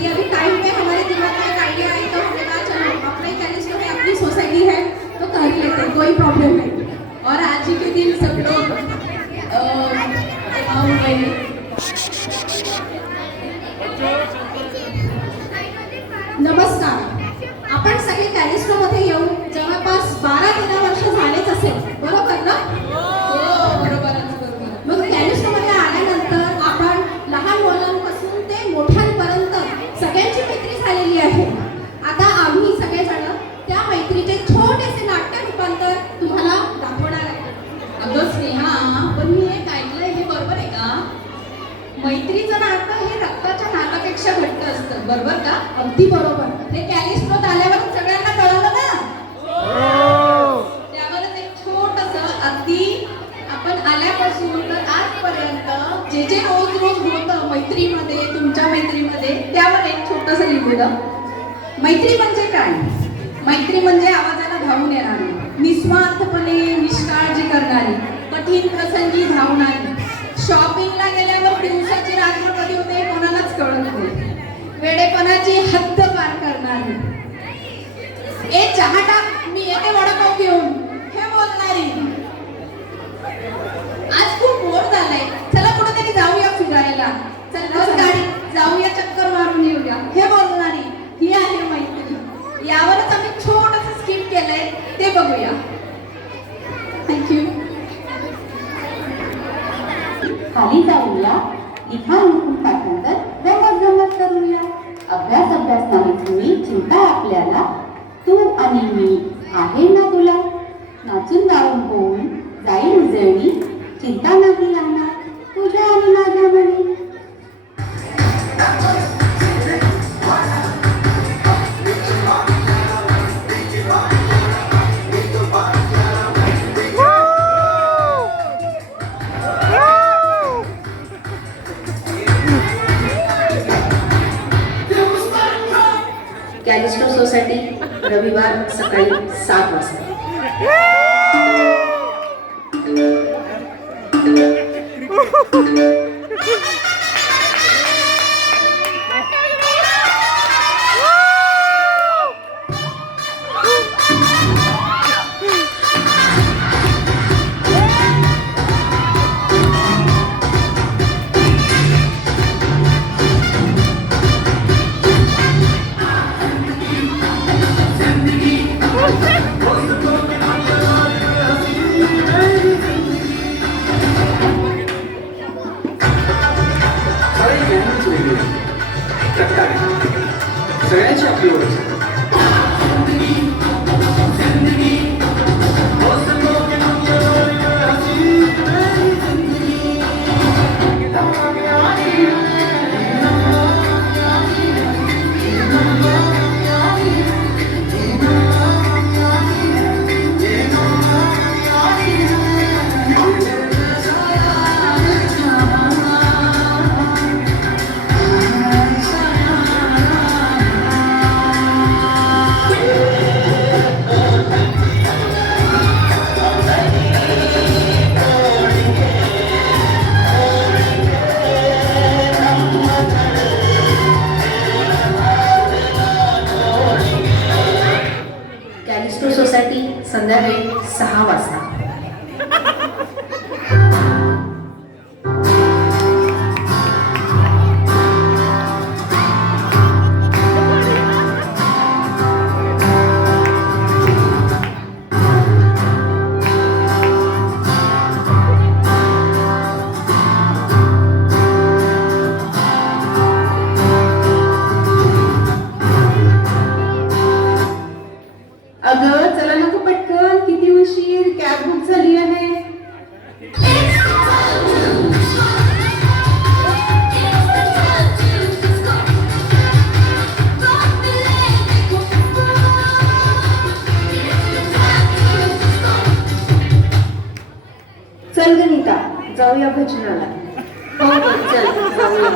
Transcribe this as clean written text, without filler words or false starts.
But अभी time में हमारे दिमाग में एक आइडिया आई तो हमने कहा चलो अपने कैलिस्टो में अपनी सोसाइटी है तो कर ही लेते हैं, कोई प्रॉब्लम नहीं। और आज ही के दिन सब लोग नमस्कार, आपण सगळे कॅलिस्टो मध्ये येऊन जवळपास 12-13 वर्ष झालेच असेल, बरोबर ना? हो बरोबर. मग कॅलिस्टो मध्ये आल्यानंतर आपण लहान मुलांपासून ते मोठ्यांपर्यंत सगळ्यांची मैत्री झालेली आहे. आता आम्ही सगळेजण त्या मैत्रीचे छोटेसे नाट्य रूपांतर तुम्हाला दाखवणार आहे. अगं स्नेहा, पण मी एक ऐकलंय, हे बरोबर आहे का? मैत्रीचं नातं हे रक्ताच्या नातापेक्षा घट्ट असतं, बरोबर का? अगदी बरोबर. ते कॅलिस्टोत आल्यावर सगळ्यांना कळलं ना. त्यावरच एक छोटंसं, अगदी आपण आल्यापासून तर आजपर्यंत जे जे रोज होतं मैत्रीमध्ये, तुमच्या मैत्रीमध्ये, त्यावर एक छोटंसं लिहिलेलं. मैत्री म्हणजे काय? मैत्री म्हणजे आवाजाला धावून येणारी, निस्वार्थपणे निष्काळजी करणारी, कठीण प्रसंगी धावणारी, शॉपिंगला गेल्यावर दिवसाची रात्र कधी होते कोणालाच कळत नाही, वेडेपणाची हद्द पार करणारी, ए चहा टाक मी येते वडापाव घेऊन हे बोलणारी, आज खूप बोर झालंय चला कुठेतरी जाऊया फिरायला, चल बस गाडी जाऊया चक्कर मारून येऊया हे बोलणारी, ही आहे मैत्री. यावरच आम्ही छोटंसं स्किप केलंय, ते बघूया. थँक्यू. खाली जाऊया, लिखाण लिहून पाठांतर गंमत गंमत करूया. अभ्यास नाही तुम्ही, चिंता आपल्याला, तू आणि मी आहे ना तुला. नाचून गाऊन होऊन जाईल उजळणी, चिंता नाही राहणार तुझ्या आणि माझ्या मनी. कॅलिस्टो सोसायटी, रविवार सकाळी 7 वाजता. सगळ्यांची आपली ओळख. कॅलिस्टो सोसायटी, संध्याकाळी 6 वाजता. अगं चला ना, पटकन, किती उशीर, कॅब बुक झाली आहे. चल गणिता, जाऊया भजनाला. हो चल जाऊया.